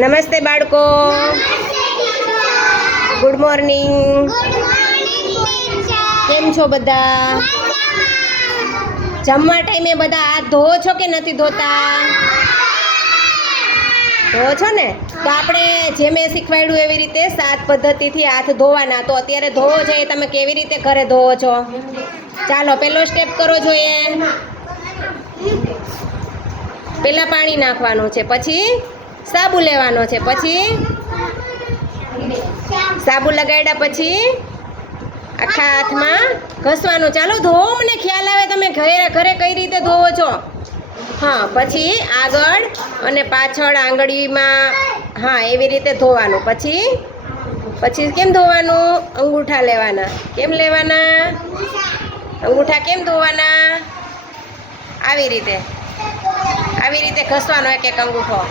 નમસ્તે બાળકો. Good morning કેમ છો બધા? જમવા ટાઈમે બધા હાથ ધોવો છો કે નથી ધોતા? ધો છો ને? તો આપણે જે મેં શીખવાડ્યું એવી રીતે સાત પદ્ધતિથી હાથ ધોવાના. તો અત્યારે ધોવો જોઈએ તમે કેવી રીતે ઘરે ધોવો છો? ચાલો પહેલો સ્ટેપ કરો જોઈએ. પહેલાં પાણી નાખવાનું છે. પછી? સાબુ લેવાનો છે. પછી? સાબુ લગાડ્યા પછી? આખા હાથમાં? ઘસવાનું. ચાલો ધોવો મને ખ્યાલ આવે તમે ઘરે ઘરે કઈ રીતે ધોવો છો? હા, પછી આગળ અને પાછળ આંગળીમાં, હા, એવી રીતે ધોવાનું. પછી? પછી કેમ ધોવાનું? અંગૂઠા લેવાના. કેમ લેવાના? અંગૂઠા કેમ ધોવાના? આવી રીતે. આવી રીતે ઘસવાનો એક એક અંગૂઠો.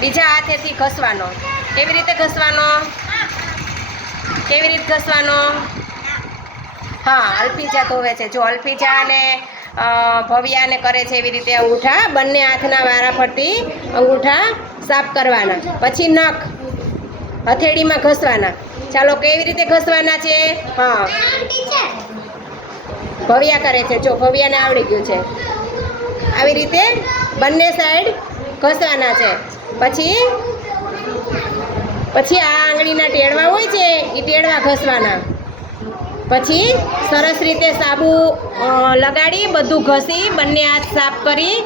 બીજા હાથેથી ઘસવાનો. કેવી રીતે ઘસવાનો? કેવી રીતે ઘસવાનો? હા, અલ્પીજા ધોવે છે. જો અલ્પીજા અને ભવ્યાને કરે છે એવી રીતે અંગૂઠા, બંને હાથના વારા ફરતી અંગૂઠા સાફ કરવાના. પછી નખ હથેળીમાં ઘસવાના. ચાલો, કેવી રીતે ઘસવાના છે? હા. ભવ્યા કરે છે. જો, ભવ્યાને આવડી ગયું છે. આવી રીતે બંને સાઈડ ઘસવાના છે. પછી? પછી આ આંગળીના ટેડવા હોય છે એ ટેડવા ઘસવાના. પછી સરસ રીતે સાબુ લગાડી, બધું ઘસી, બંને હાથ સાફ કરી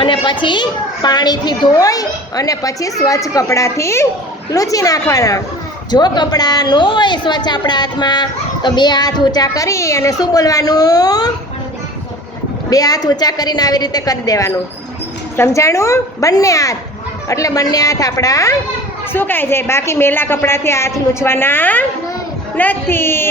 અને પછી પાણીથી ધોઈ અને પછી સ્વચ્છ કપડાથી લૂછી નાખવાના. જો કપડાં ન હોય સ્વચ્છ આપણા હાથમાં, તો બે હાથ ઊંચા કરી અને શું બોલવાનું? બે હાથ ઊંચા કરીને આવી રીતે કરી દેવાનું. સમજાણું? બંને હાથ. એટલે બંને હાથ આપણા સુકાઈ જાય બાકી મેલા કપડાથી હાથ લૂછવાના નથી.